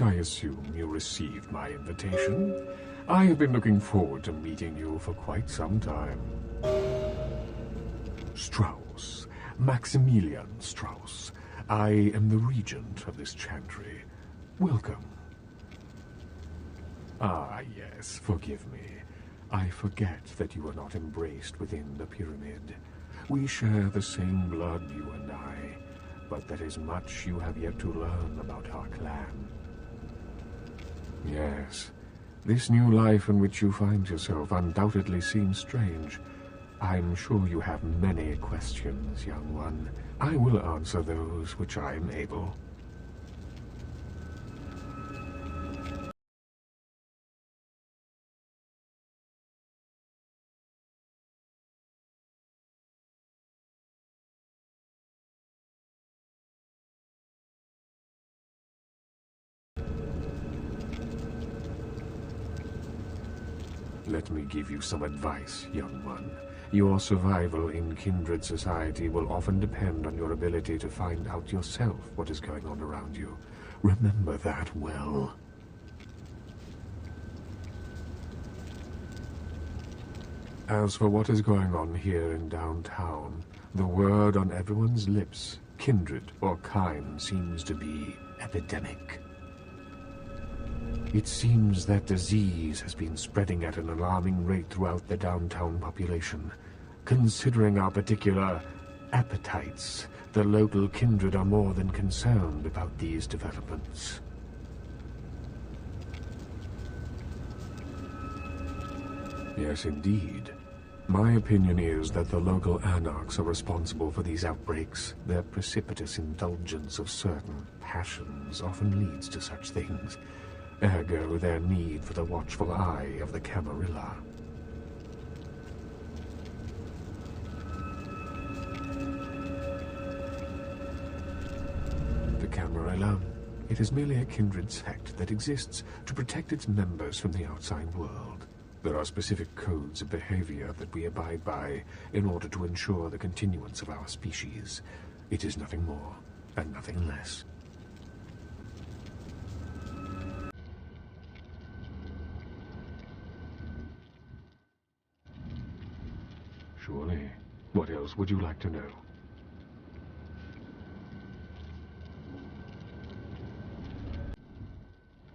right, I assume you received my invitation. I have been looking forward to meeting you for quite some time. Strauss. Maximilian Strauss. I am the regent of this chantry. Welcome. Ah, yes, forgive me. I forget that you are not embraced within the pyramid. We share the same blood, you and I, but there is much you have yet to learn about our clan. Yes, this new life in which you find yourself undoubtedly seems strange. I'm sure you have many questions, young one. I will answer those which I am able. Let me give you some advice, young one. Your survival in kindred society will often depend on your ability to find out yourself what is going on around you. Remember that well. As for what is going on here in downtown, the word on everyone's lips, kindred or kind, seems to be epidemic. It seems that disease has been spreading at an alarming rate throughout the downtown population. Considering our particular appetites, the local kindred are more than concerned about these developments. Yes, indeed. My opinion is that the local anarchs are responsible for these outbreaks. Their precipitous indulgence of certain passions often leads to such things. Ergo, their need for the watchful eye of the Camarilla. The Camarilla. It is merely a kindred sect that exists to protect its members from the outside world. There are specific codes of behavior that we abide by in order to ensure the continuance of our species. It is nothing more and nothing less. Surely. What else would you like to know?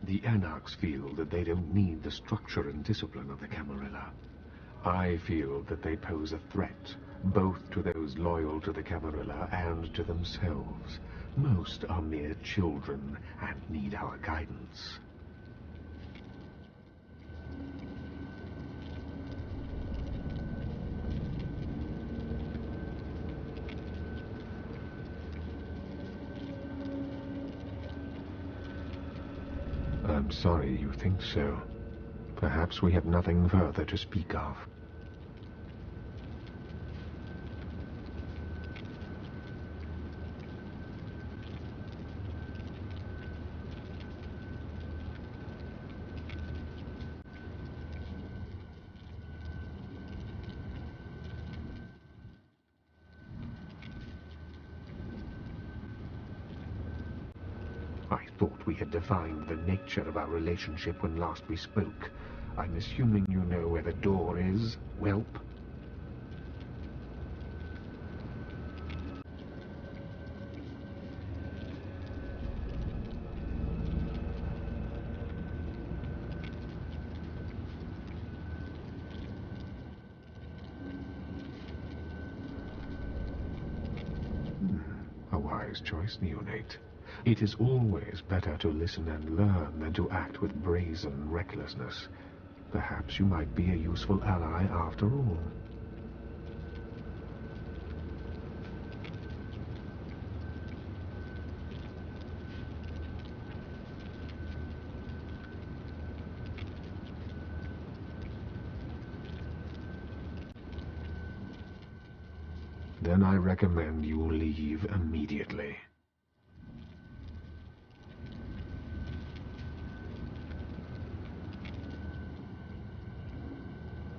The Anarchs feel that they don't need the structure and discipline of the Camarilla. I feel that they pose a threat, both to those loyal to the Camarilla and to themselves. Most are mere children and need our guidance. I'm sorry you think so. Perhaps we have nothing further to speak of. I thought we had defined the nature of our relationship when last we spoke. I'm assuming you know where the door is, whelp? A wise choice, neonate. It is always better to listen and learn than to act with brazen recklessness. Perhaps you might be a useful ally after all. Then I recommend you leave immediately.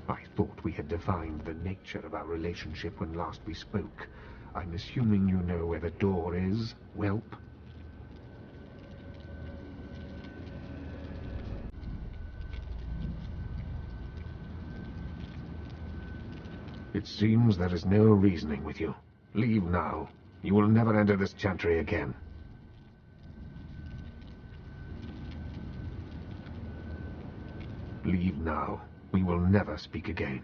I thought we had defined the nature of our relationship when last we spoke. I'm assuming you know where the door is, whelp? It seems there is no reasoning with you. Leave now. You will never enter this chantry again. Leave now. We will never speak again.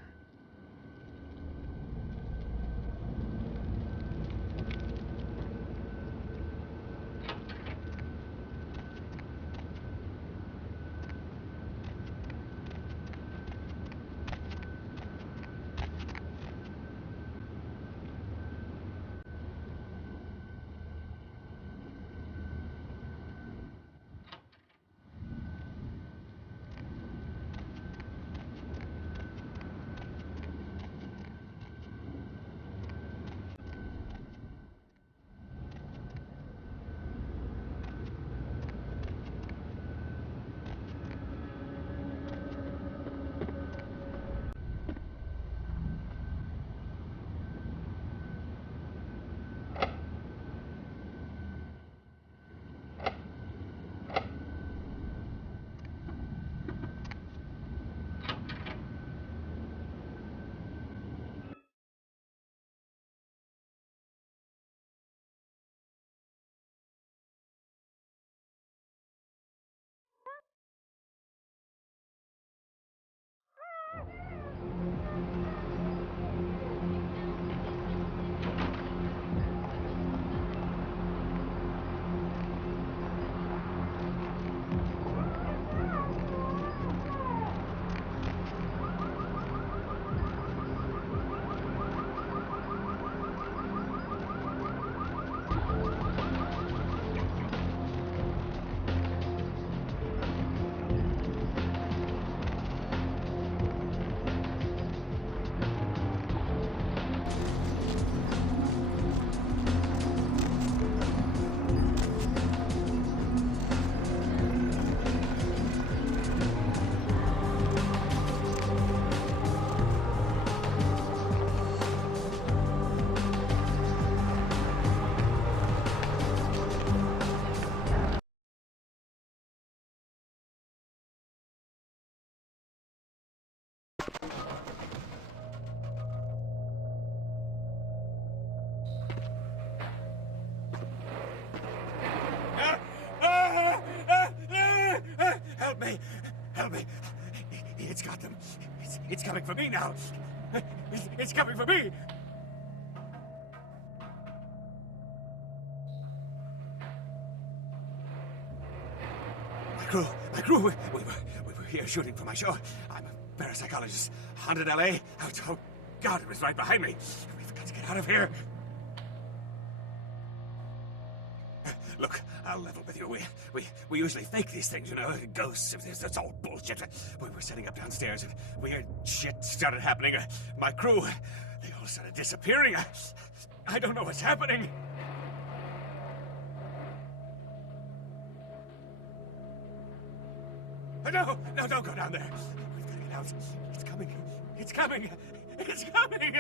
Help me! Help me! It's got them. It's coming for me now. It's coming for me! My crew, we were here shooting for my show. I'm a parapsychologist, haunted LA. Oh, God, it was right behind me. We've got to get out of here. Look, I'll level with you. We usually fake these things, you know, ghosts. It's all bullshit. We were setting up downstairs and weird shit started happening. My crew, they all started disappearing. I don't know what's happening. No, don't go down there. We've got to get out. It's coming. It's coming. It's coming.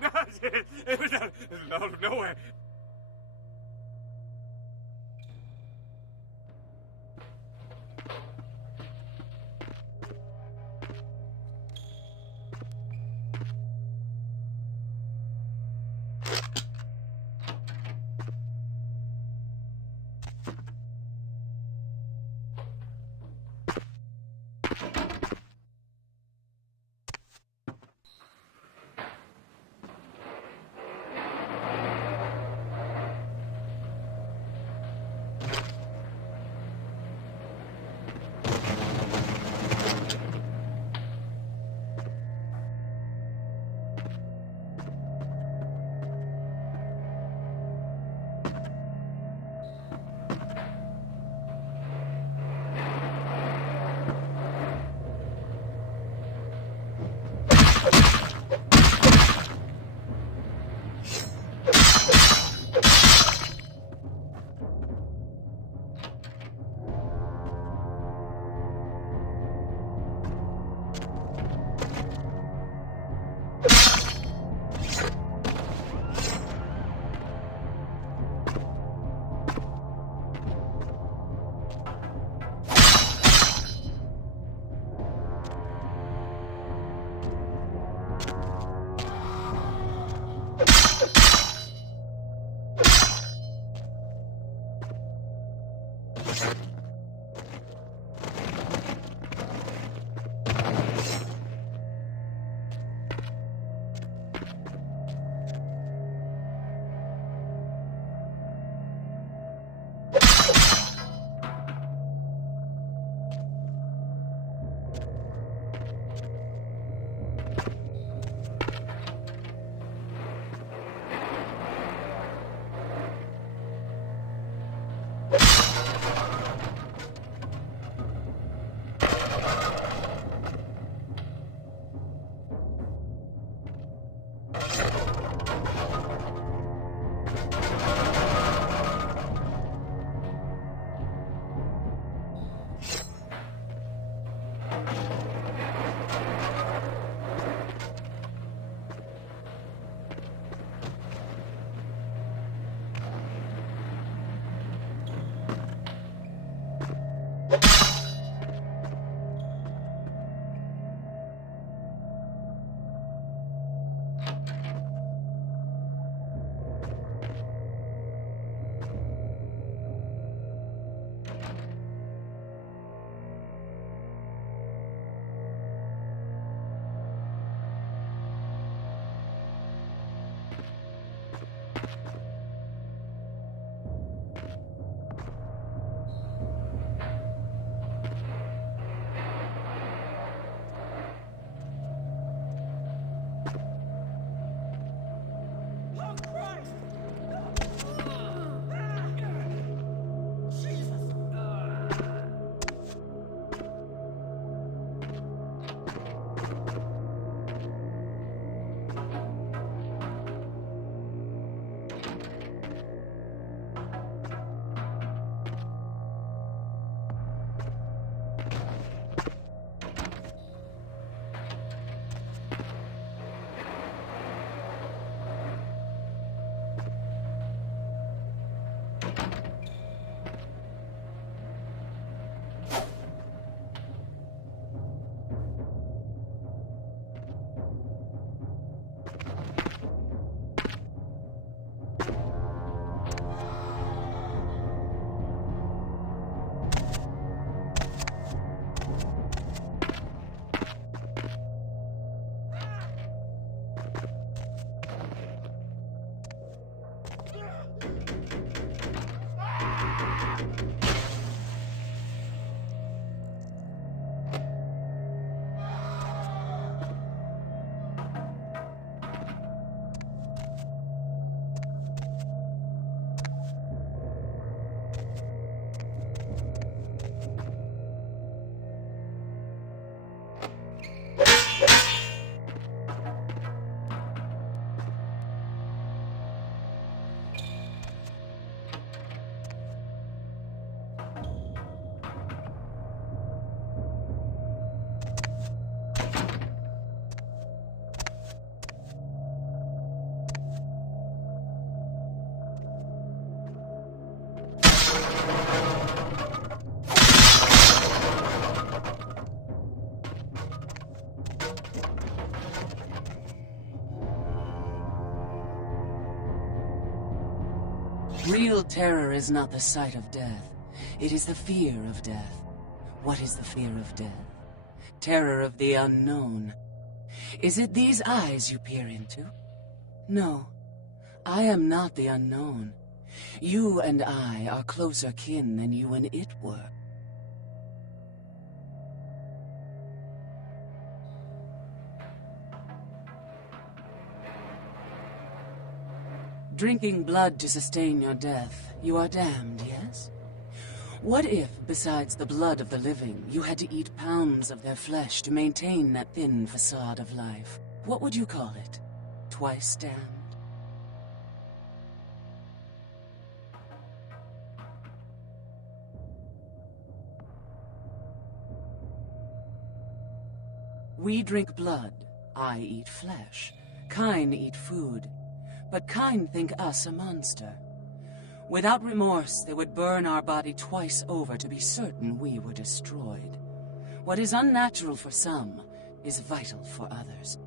No, it was out of nowhere. Real terror is not the sight of death. It is the fear of death. What is the fear of death? Terror of the unknown. Is it these eyes you peer into? No, I am not the unknown. You and I are closer kin than you and it were. Drinking blood to sustain your death, you are damned, yes? What if, besides the blood of the living, you had to eat pounds of their flesh to maintain that thin facade of life? What would you call it? Twice damned? We drink blood, I eat flesh, kine eat food, but kine think us a monster. Without remorse, they would burn our body twice over to be certain we were destroyed. What is unnatural for some is vital for others.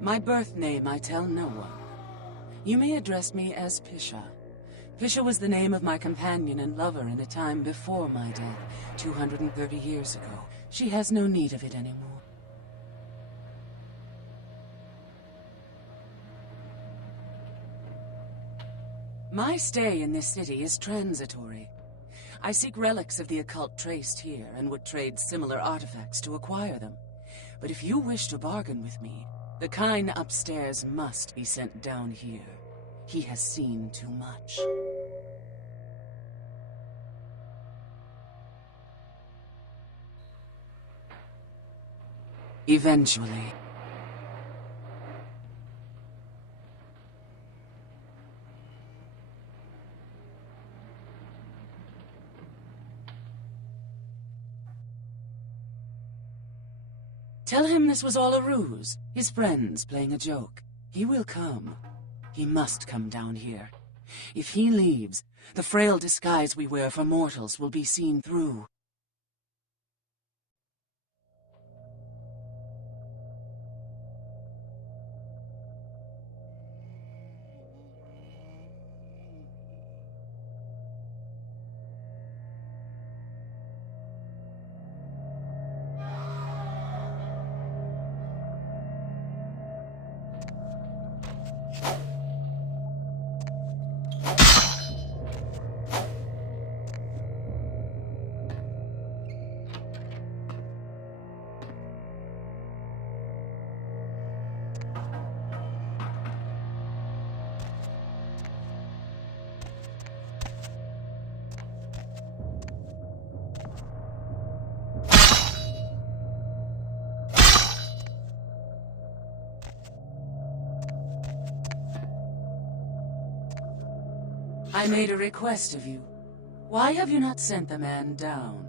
My birth name I tell no one. You may address me as Pisha. Fisher was the name of my companion and lover in a time before my death, 230 years ago. She has no need of it anymore. My stay in this city is transitory. I seek relics of the occult traced here and would trade similar artifacts to acquire them. But if you wish to bargain with me, the kind upstairs must be sent down here. He has seen too much. Eventually. Tell him this was all a ruse, his friends playing a joke. He will come. He must come down here. If he leaves, the frail disguise we wear for mortals will be seen through. I made a request of you. Why have you not sent the man down?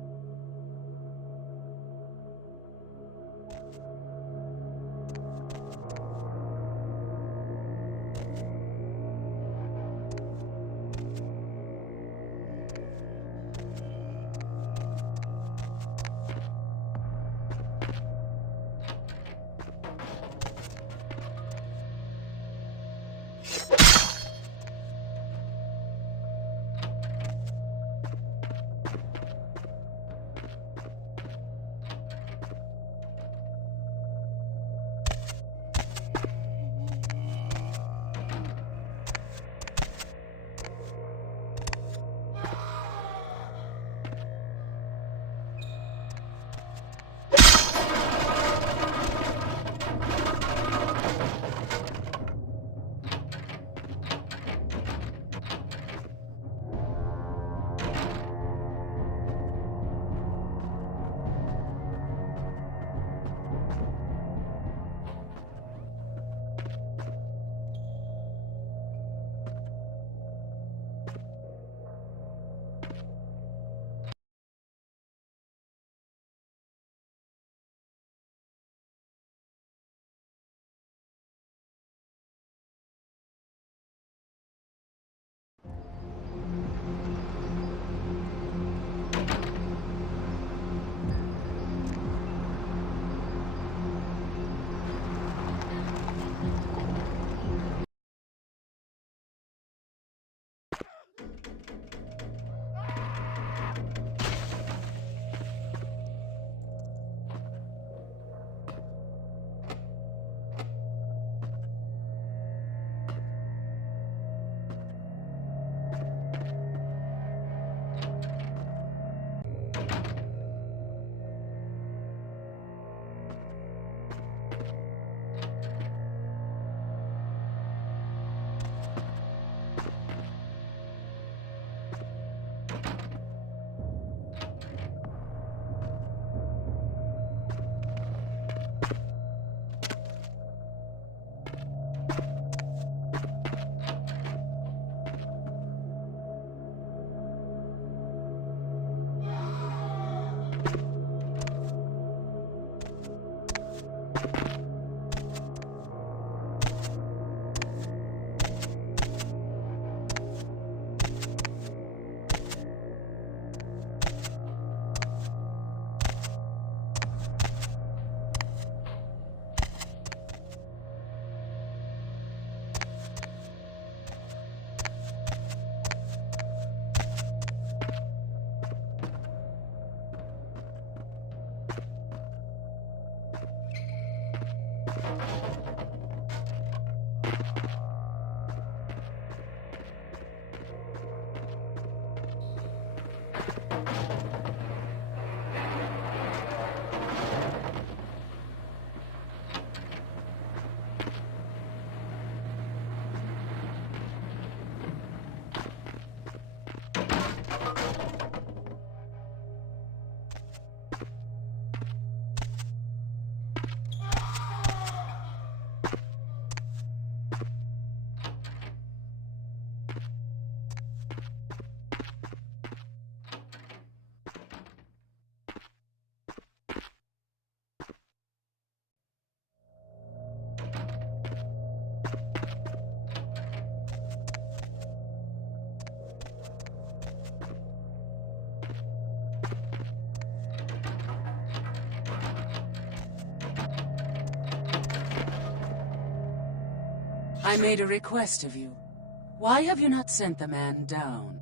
I made a request of you. Why have you not sent the man down?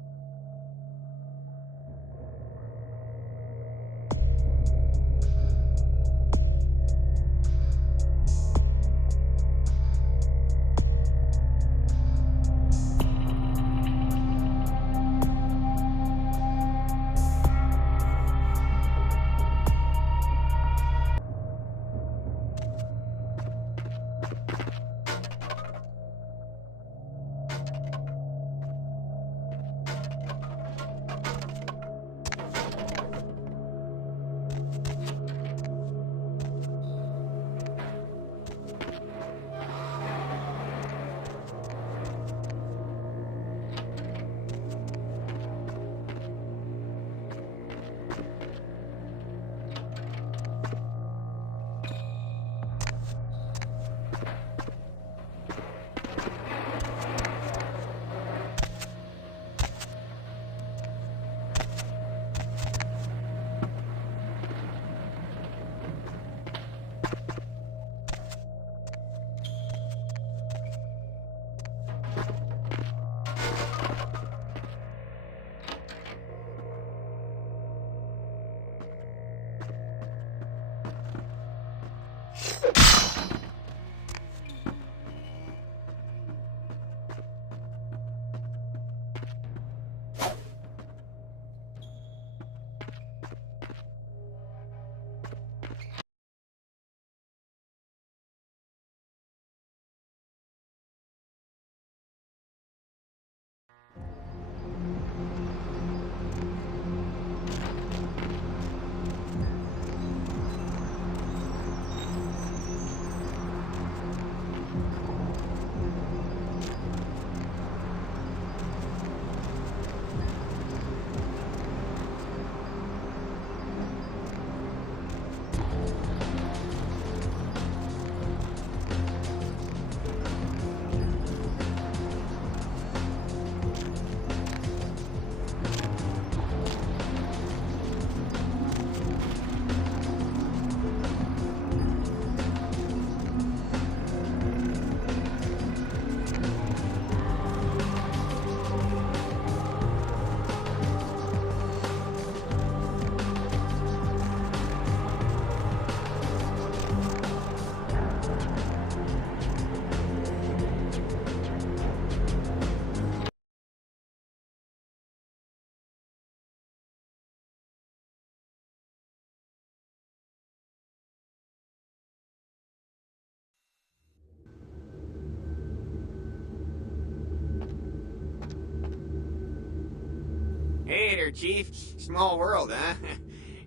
Hey there, Chief. Small world, huh?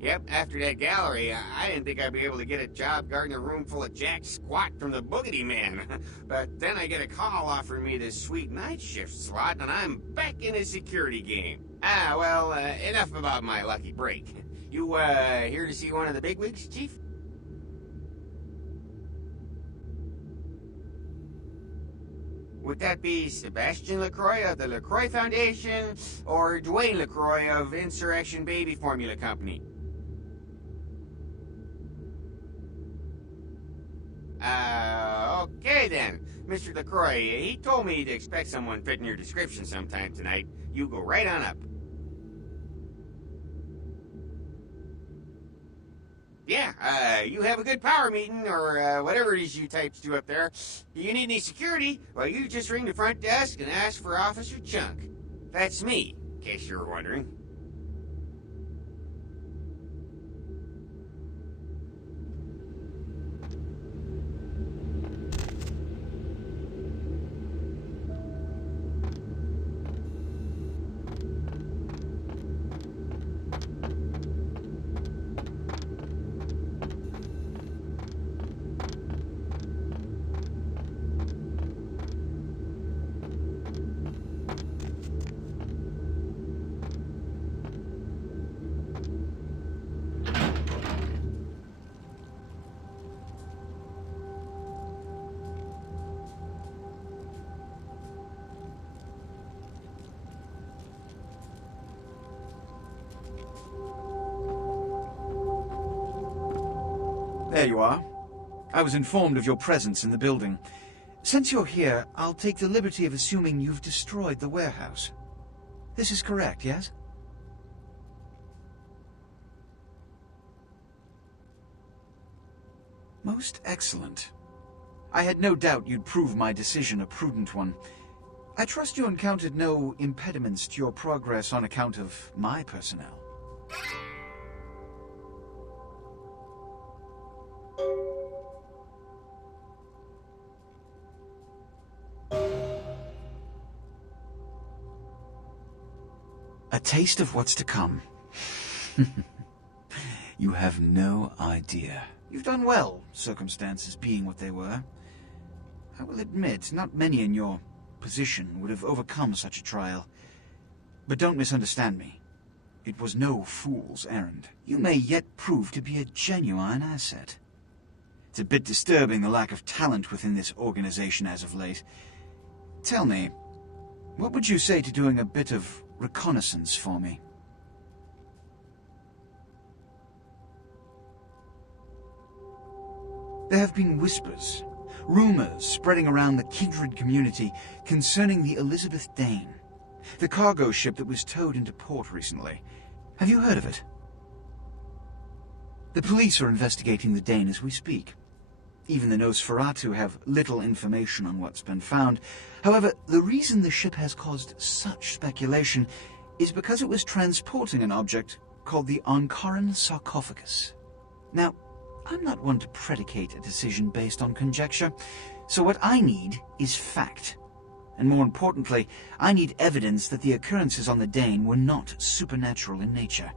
Yep, after that gallery, I didn't think I'd be able to get a job guarding a room full of jack squat from the Boogity Man. But then I get a call offering me this sweet night shift slot, and I'm back in the security game. Well, enough about my lucky break. You, here to see one of the bigwigs, Chief? Would that be Sebastian LaCroix of the LaCroix Foundation, or Dwayne LaCroix of Insurrection Baby Formula Company? Okay then. Mr. LaCroix, he told me to expect someone fitting your description sometime tonight. You go right on up. Yeah, you have a good power meeting, or whatever it is you types do up there. You need any security? Well, you just ring the front desk and ask for Officer Chunk. That's me, in case you were wondering. There you are. I was informed of your presence in the building. Since you're here, I'll take the liberty of assuming you've destroyed the warehouse. This is correct, yes? Most excellent. I had no doubt you'd prove my decision a prudent one. I trust you encountered no impediments to your progress on account of my personnel. A taste of what's to come. You have no idea. You've done well, circumstances being what they were. I will admit, not many in your position would have overcome such a trial. But don't misunderstand me. It was no fool's errand. You may yet prove to be a genuine asset. It's a bit disturbing the lack of talent within this organization as of late. Tell me, what would you say to doing a bit of reconnaissance for me? There have been whispers, rumors spreading around the kindred community concerning the Elizabeth Dane, the cargo ship that was towed into port recently. Have you heard of it? The police are investigating the Dane as we speak. Even the Nosferatu have little information on what's been found. However, the reason the ship has caused such speculation is because it was transporting an object called the Ankaran sarcophagus. Now, I'm not one to predicate a decision based on conjecture, so what I need is fact. And more importantly, I need evidence that the occurrences on the Dane were not supernatural in nature,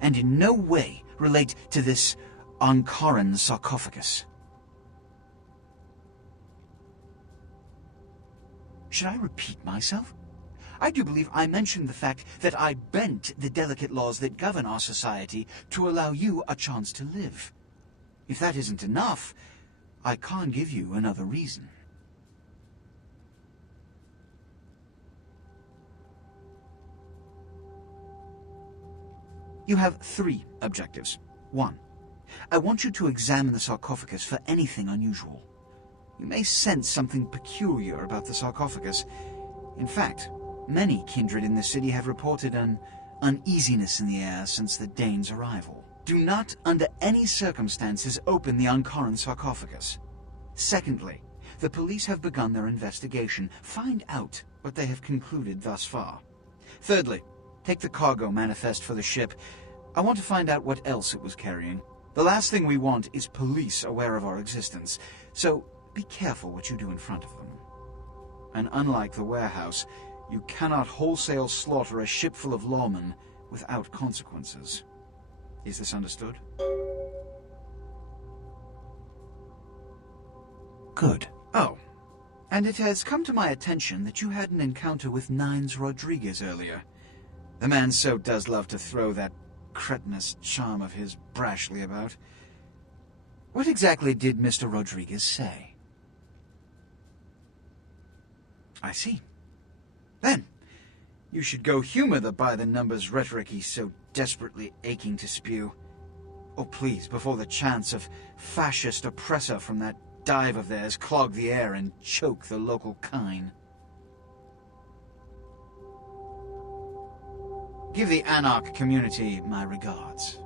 and in no way relate to this Ankaran sarcophagus. Should I repeat myself? I do believe I mentioned the fact that I bent the delicate laws that govern our society to allow you a chance to live. If that isn't enough, I can't give you another reason. You have 3 objectives. 1. I want you to examine the sarcophagus for anything unusual. You may sense something peculiar about the sarcophagus. In fact, many kindred in the city have reported an uneasiness in the air since the Dane's arrival. Do not, under any circumstances, open the Ankaran sarcophagus. Secondly, the police have begun their investigation. Find out what they have concluded thus far. Thirdly, take the cargo manifest for the ship. I want to find out what else it was carrying. The last thing we want is police aware of our existence, so be careful what you do in front of them. And unlike the warehouse, you cannot wholesale slaughter a ship full of lawmen without consequences. Is this understood? Good. Oh, and it has come to my attention that you had an encounter with Nines Rodriguez earlier. The man so does love to throw that cretinous charm of his brashly about. What exactly did Mr. Rodriguez say? I see. Then, you should go humor the by-the-numbers rhetoric he's so desperately aching to spew. Oh, please, before the chance of fascist oppressor from that dive of theirs clog the air and choke the local kine. Give the Anarch community my regards.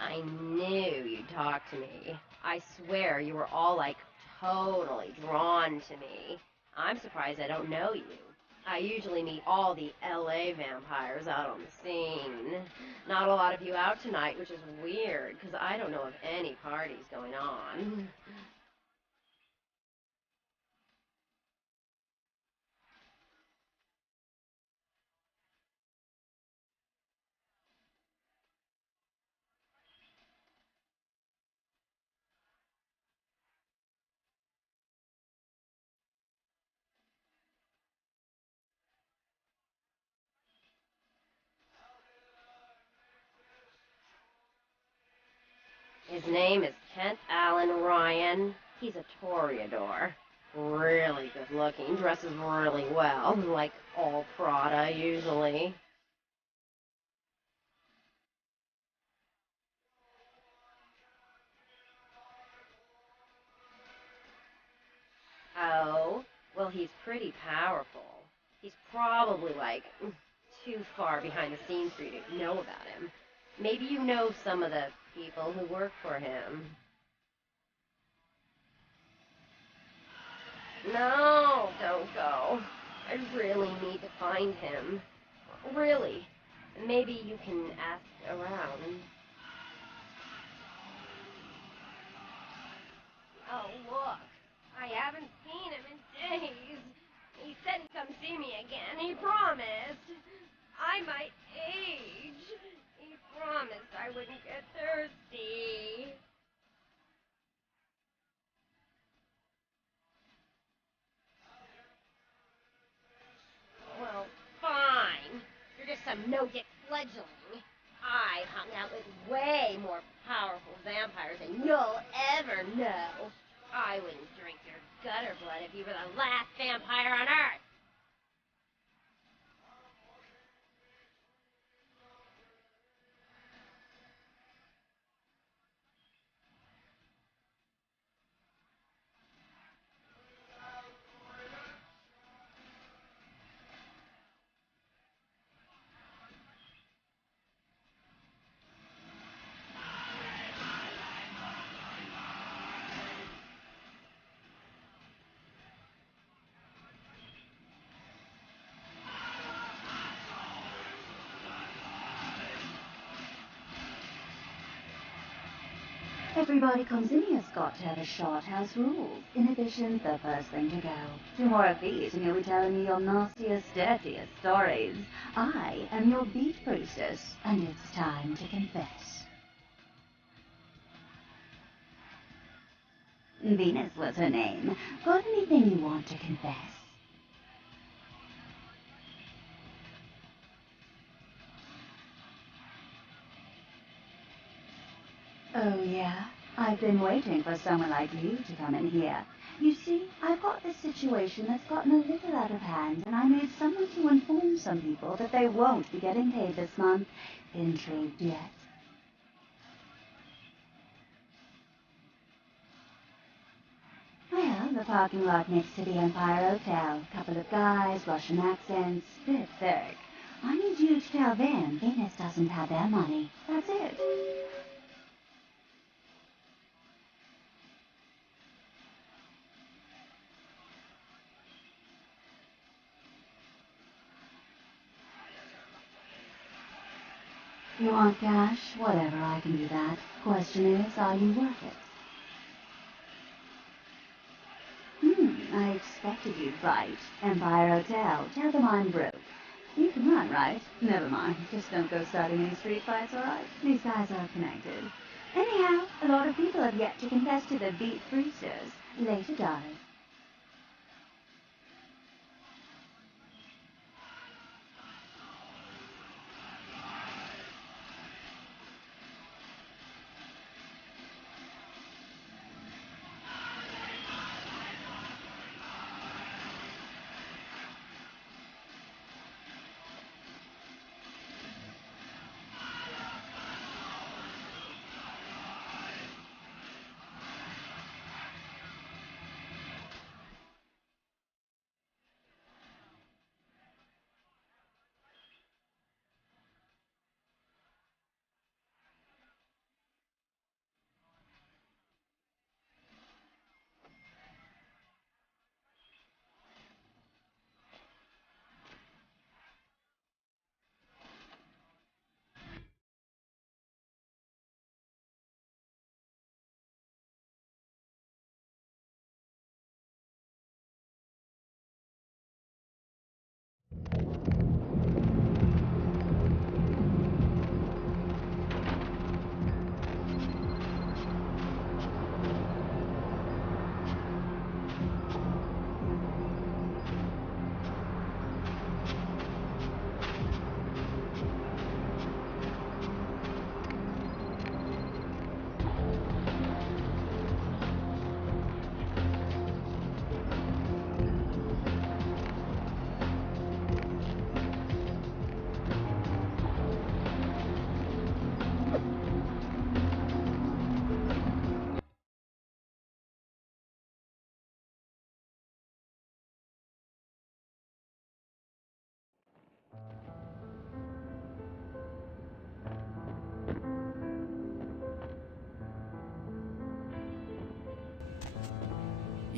I knew you'd talk to me. I swear you were all, like, totally drawn to me. I'm surprised I don't know you. I usually meet all the LA vampires out on the scene. Not a lot of you out tonight, which is weird, because I don't know of any parties going on. His name is Kent Allen Ryan. He's a toreador. Really good looking, dresses really well, like all Prada usually. Oh, well, he's pretty powerful. He's probably, like, too far behind the scenes for you to know about him. Maybe you know some of the people who work for him. No, don't go. I really need to find him. Really. Maybe you can ask around. Oh, look. I haven't seen him in days. He said he'd come see me again. He promised. I might age. He promised I wouldn't get thirsty. Well, fine. You're just some no-dick fledgling. I've hung out with way more powerful vampires than you'll ever know. I wouldn't drink your gutter blood if you were the last vampire on Earth. Everybody comes in here's got to have a shot. House rules. Inhibition's the first thing to go. 2 more of these and you'll be telling me your nastiest, dirtiest stories. I am your beat priestess, and it's time to confess. Venus was her name. Got anything you want to confess? Oh, yeah? I've been waiting for someone like you to come in here. You see, I've got this situation that's gotten a little out of hand, and I need someone to inform some people that they won't be getting paid this month. Intrigued yet? Well, the parking lot next to the Empire Hotel. Couple of guys, Russian accents, bit thick. I need you to tell them Venus doesn't have their money. That's it. You want cash? Whatever, I can do that. Question is, are you worth it? I expected you'd bite. Empire Hotel. Tell them I'm broke. You can run, right? Never mind. Just don't go starting any street fights, alright? These guys are connected. Anyhow, a lot of people have yet to confess to the beat priestess. Later, darling.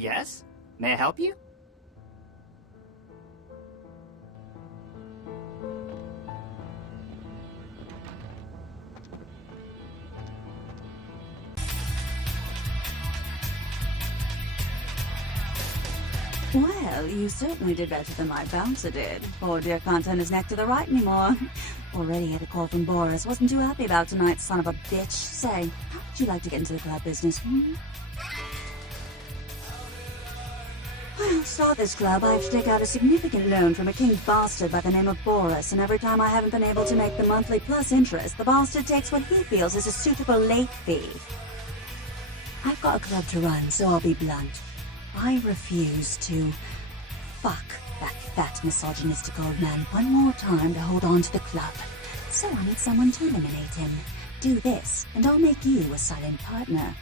Yes? May I help you? Well, you certainly did better than my bouncer did. Poor dear can't turn his neck to the right anymore. Already had a call from Boris. Wasn't too happy about tonight, son of a bitch. Say, how would you like to get into the club business, hmm? Well, to start this club, I have to take out a significant loan from a king bastard by the name of Boris, and every time I haven't been able to make the monthly plus interest, the bastard takes what he feels is a suitable late fee. I've got a club to run, so I'll be blunt. I refuse to fuck that fat misogynistic old man one more time to hold on to the club. So I need someone to eliminate him. Do this, and I'll make you a silent partner.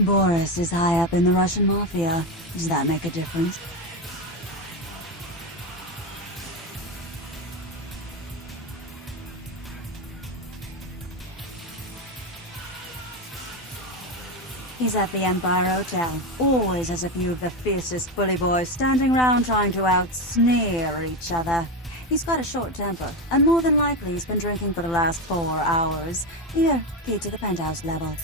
Boris is high up in the Russian mafia. Does that make a difference? He's at the Empire Hotel. Always has a few of the fiercest bully boys standing around trying to out-sneer each other. He's got a short temper, and more than likely he's been drinking for the last 4 hours. Here, key to the penthouse level.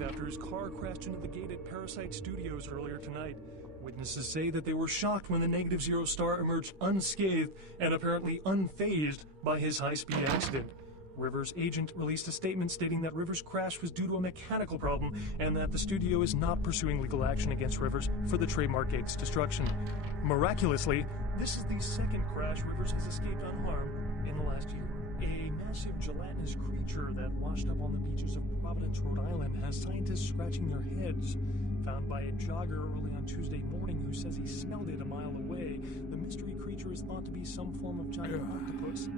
After his car crashed into the gate at Parasite Studios earlier tonight. Witnesses say that they were shocked when the Negative Zero star emerged unscathed and apparently unfazed by his high-speed accident. Rivers' agent released a statement stating that Rivers' crash was due to a mechanical problem and that the studio is not pursuing legal action against Rivers for the trademark gate's destruction. Miraculously, this is the second crash Rivers has escaped unharmed in the last year. A massive gelatinous creature that washed up on the beaches of Providence, Rhode Island, has scientists scratching their heads. Found by a jogger early on Tuesday morning who says he smelled it a mile away, the mystery creature is thought to be some form of giant octopus.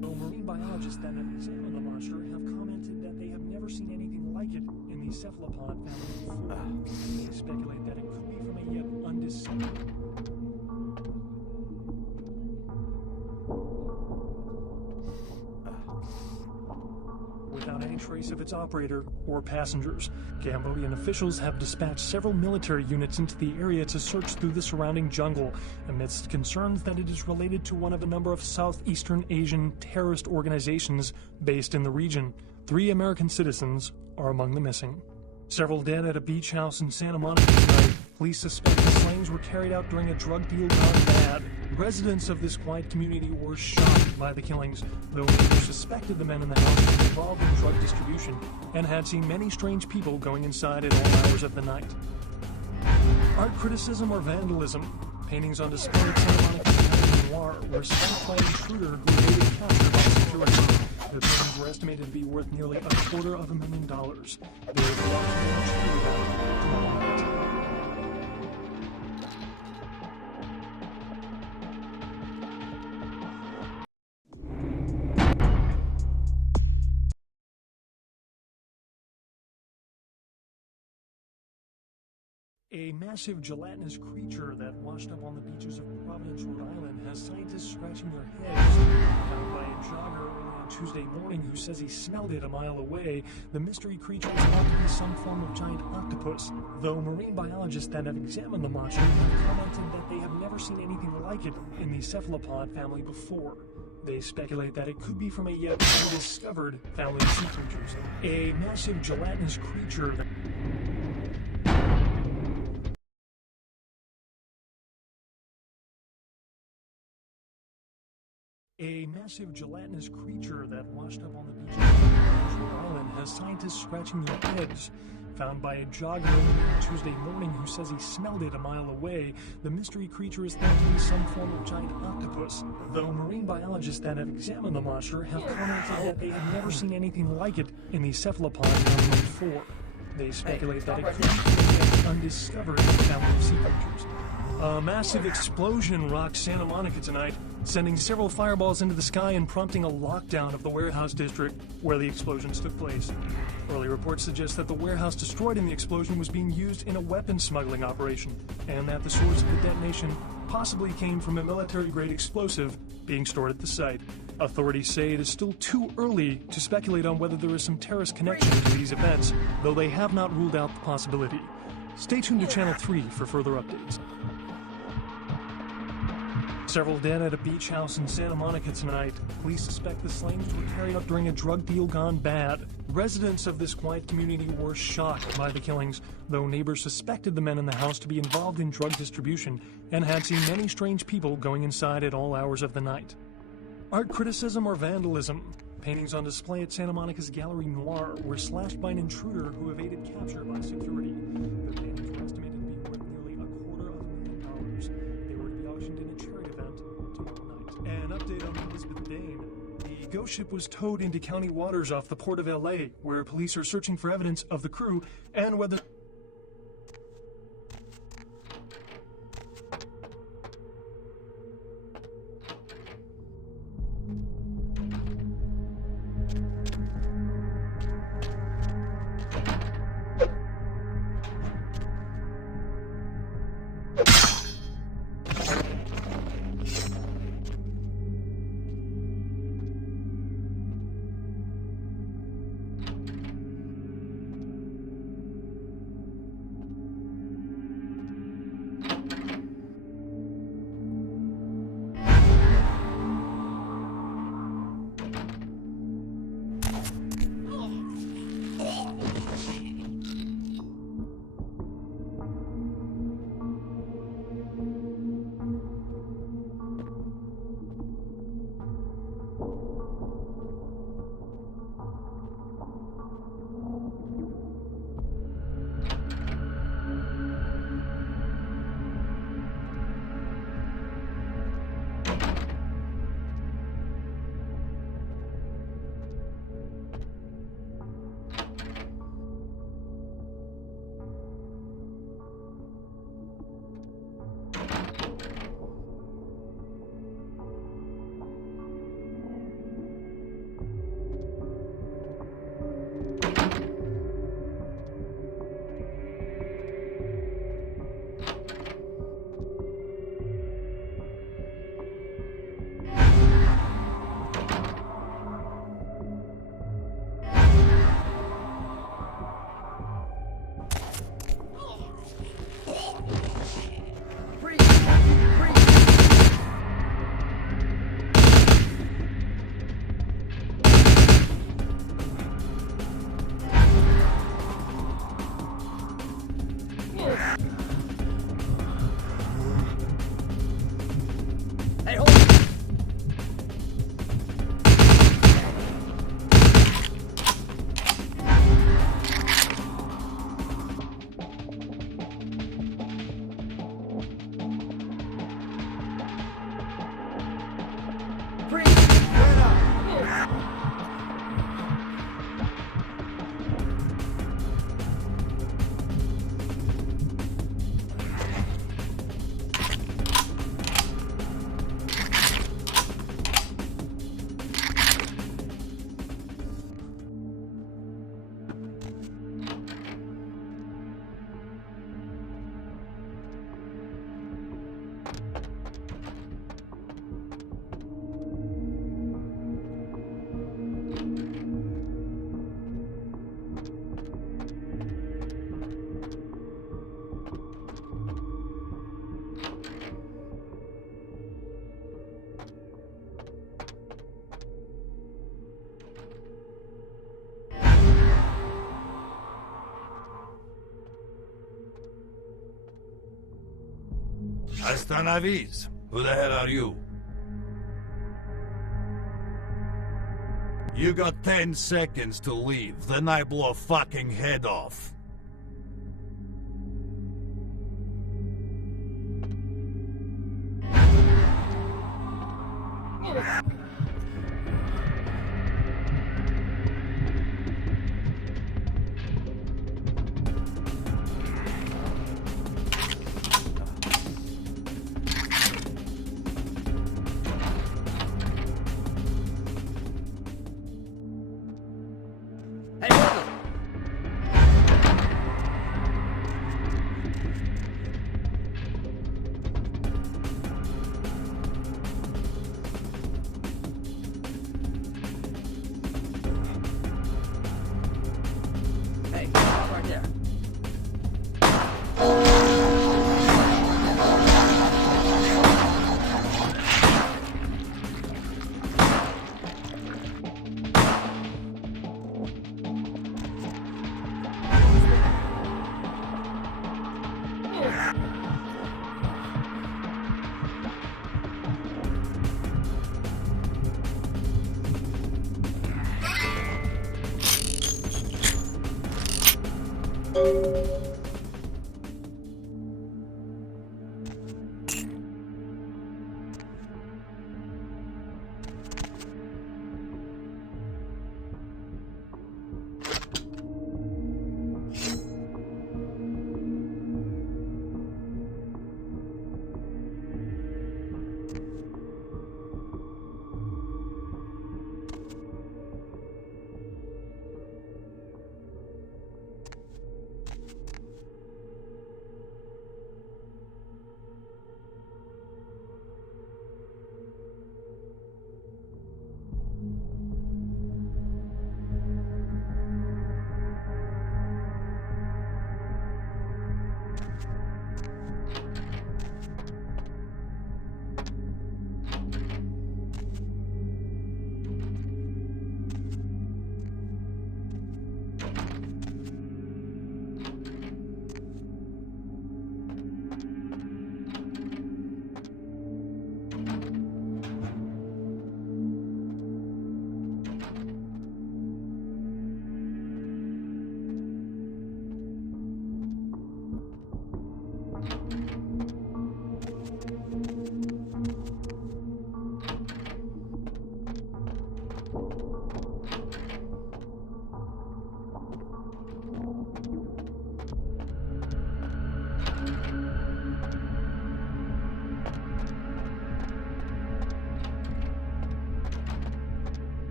Marine biologists that have examined the monster have commented that they have never seen anything like it in the cephalopod family before. They speculate that it could be from a yet undiscovered. Without any trace of its operator or passengers. Cambodian officials have dispatched several military units into the area to search through the surrounding jungle, amidst concerns that it is related to one of a number of Southeastern Asian terrorist organizations based in the region. 3 American citizens are among the missing. Several dead at a beach house in Santa Monica tonight. Police suspect the slayings were carried out during a drug deal gone bad. Residents of this quiet community were shocked by the killings, though neighbors suspected the men in the house were involved in drug distribution and had seen many strange people going inside at all hours of the night. Art criticism or vandalism? Paintings on display at Santa Monica's Gallery Noir were sent by an intruder who evaded capture by security. The paintings were estimated to be worth nearly $250,000. They were brought to an intruder tomorrow night. A massive gelatinous creature that washed up on the beaches of Providence, Rhode Island, has scientists scratching their heads. Found by a jogger early on Tuesday morning who says he smelled it a mile away, the mystery creature is thought to be some form of giant octopus, though marine biologists that have examined the monster have commented that they have never seen anything like it in the cephalopod family before. They speculate that it could be from a yet undiscovered family of sea creatures. A massive gelatinous creature that A massive gelatinous creature that washed up on the beach of Rhode Island has scientists scratching their heads. Found by a jogger on Tuesday morning who says he smelled it a mile away, the mystery creature is thought to be some form of giant octopus, though marine biologists that have examined the monster have commented that they have never seen anything like it in the cephalopod family before. They speculate that it could be from an undiscovered family of sea creatures. A massive explosion rocked Santa Monica tonight, sending several fireballs into the sky and prompting a lockdown of the warehouse district where the explosions took place. Early reports suggest that the warehouse destroyed in the explosion was being used in a weapons smuggling operation, and that the source of the detonation possibly came from a military-grade explosive being stored at the site. Authorities say it is still too early to speculate on whether there is some terrorist connection to these events, though they have not ruled out the possibility. Stay tuned to Channel 3 for further updates. Several dead at a beach house in Santa Monica tonight. Police suspect the slayings were carried out during a drug deal gone bad. Residents of this quiet community were shocked by the killings, though neighbors suspected the men in the house to be involved in drug distribution and had seen many strange people going inside at all hours of the night. Art criticism or vandalism? Paintings on display at Santa Monica's Gallery Noir were slashed by an intruder who evaded capture by security. The paintings were estimated to be worth nearly $250,000. They were to be auctioned in a charity event tomorrow night. An update on Elizabeth Dane. The ghost ship was towed into county waters off the port of LA, where police are searching for evidence of the crew and whether Остановись! Who the hell are you? You got 10 seconds to leave, then I blow fucking head off.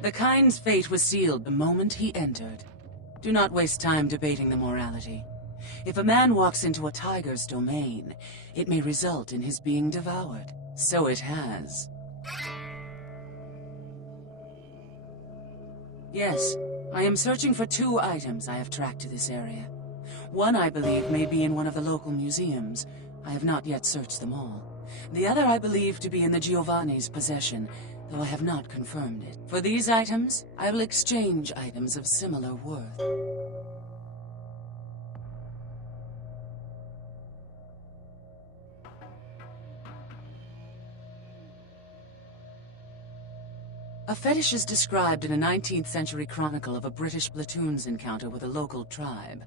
The kind's fate was sealed the moment he entered. Do not waste time debating the morality. If a man walks into a tiger's domain, it may result in his being devoured. So it has. Yes, I am searching for 2 items I have tracked to this area. One, I believe, may be in one of the local museums. I have not yet searched them all. The other I believe to be in the Giovanni's possession, though I have not confirmed it. For these items, I will exchange items of similar worth. A fetish is described in a 19th century chronicle of a British platoon's encounter with a local tribe.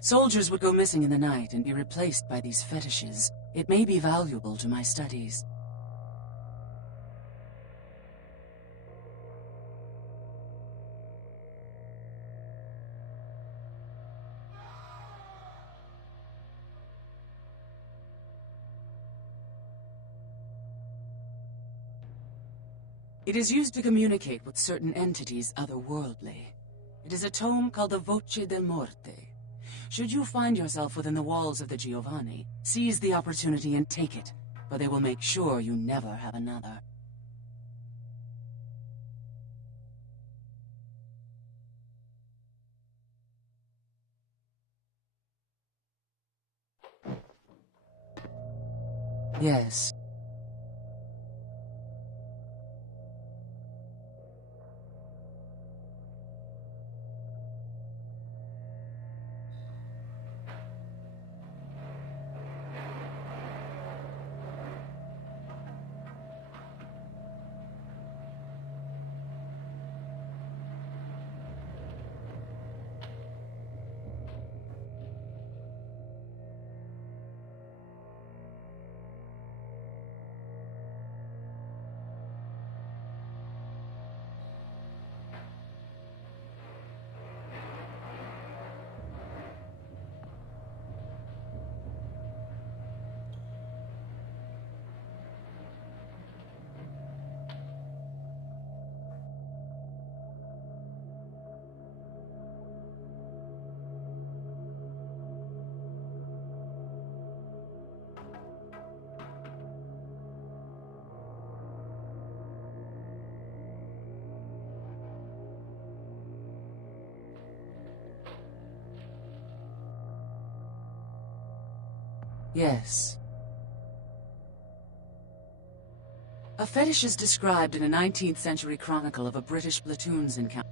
Soldiers would go missing in the night and be replaced by these fetishes. It may be valuable to my studies. It is used to communicate with certain entities otherworldly. It is a tome called the Voce del Morte. Should you find yourself within the walls of the Giovanni, seize the opportunity and take it, for they will make sure you never have another. Yes. Yes. A fetish is described in a 19th century chronicle of a British platoon's encounter.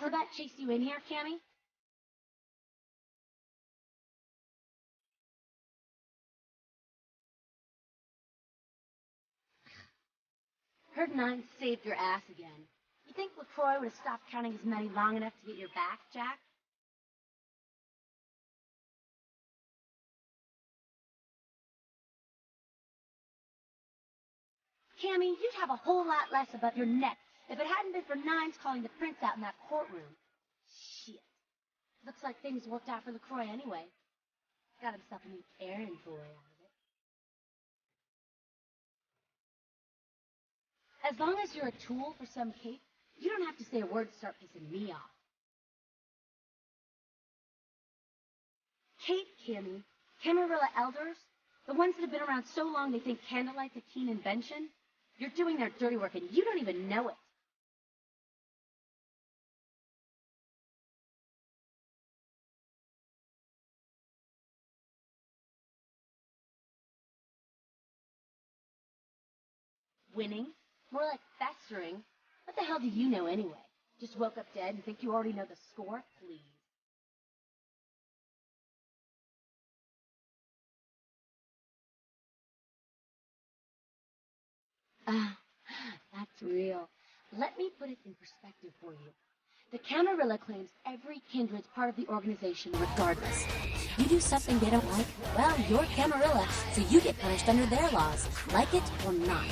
So that chased you in here, Cammy? Heard Nine saved your ass again. You think LaCroix would have stopped counting his money long enough to get your back, Jack? Cammy, you'd have a whole lot less above your neck if it hadn't been for Nines calling the prince out in that courtroom. Shit. Looks like things worked out for LaCroix anyway. Got himself a new errand boy out of it. As long as you're a tool for some cape, you don't have to say a word to start pissing me off. Cape, Cammy. Camarilla elders? The ones that have been around so long they think candlelight's a keen invention? You're doing their dirty work and you don't even know it. Winning? More like festering. What the hell do you know anyway? Just woke up dead and think you already know the score? Please. Ah, that's real. Let me put it in perspective for you. The Camarilla claims every kindred's part of the organization regardless. You do something they don't like, well, you're Camarilla, so you get punished under their laws, like it or not.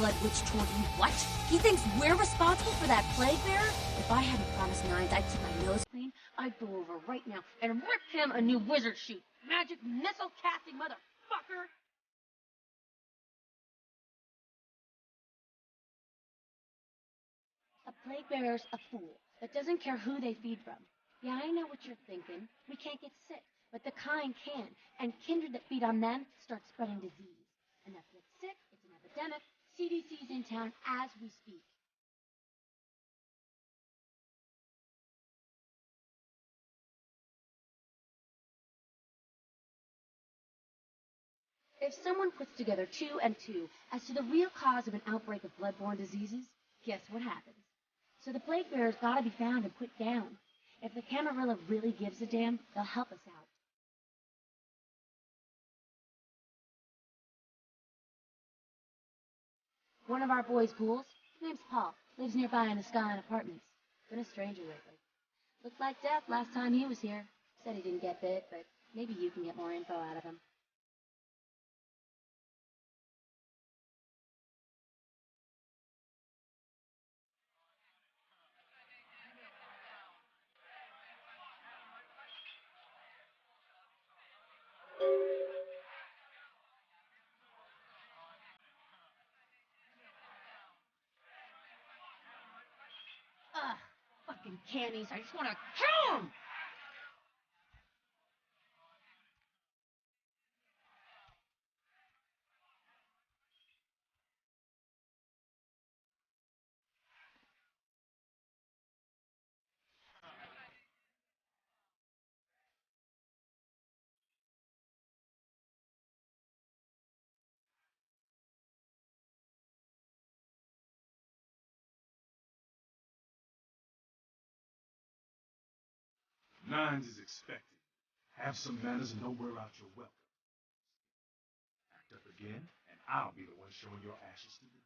Blood Witch toward you, what? He thinks we're responsible for that plague bearer? If I hadn't promised Nines I'd keep my nose clean, I'd go over right now and rip him a new wizard shoot. Magic missile casting motherfucker! A plague bearer's a fool that doesn't care who they feed from. Yeah, I know what you're thinking. We can't get sick, but the kind can, and kindred that feed on them start spreading disease. Enough get sick, it's an epidemic. CDC's in town as we speak. If someone puts together 2 and 2 as to the real cause of an outbreak of bloodborne diseases, guess what happens? So the plague bearer's gotta be found and put down. If the Camarilla really gives a damn, they'll help us out. One of our boys' ghouls, name's Paul, lives nearby in the Skyline Apartments. Been a stranger lately. Looked like death last time he was here. Said he didn't get bit, but maybe you can get more info out of him. Ugh, fucking cannies, I just wanna kill 'em! Nines is expected. Have some manners and don't wear out your welcome. Act up again, and I'll be the one showing your ashes to the door.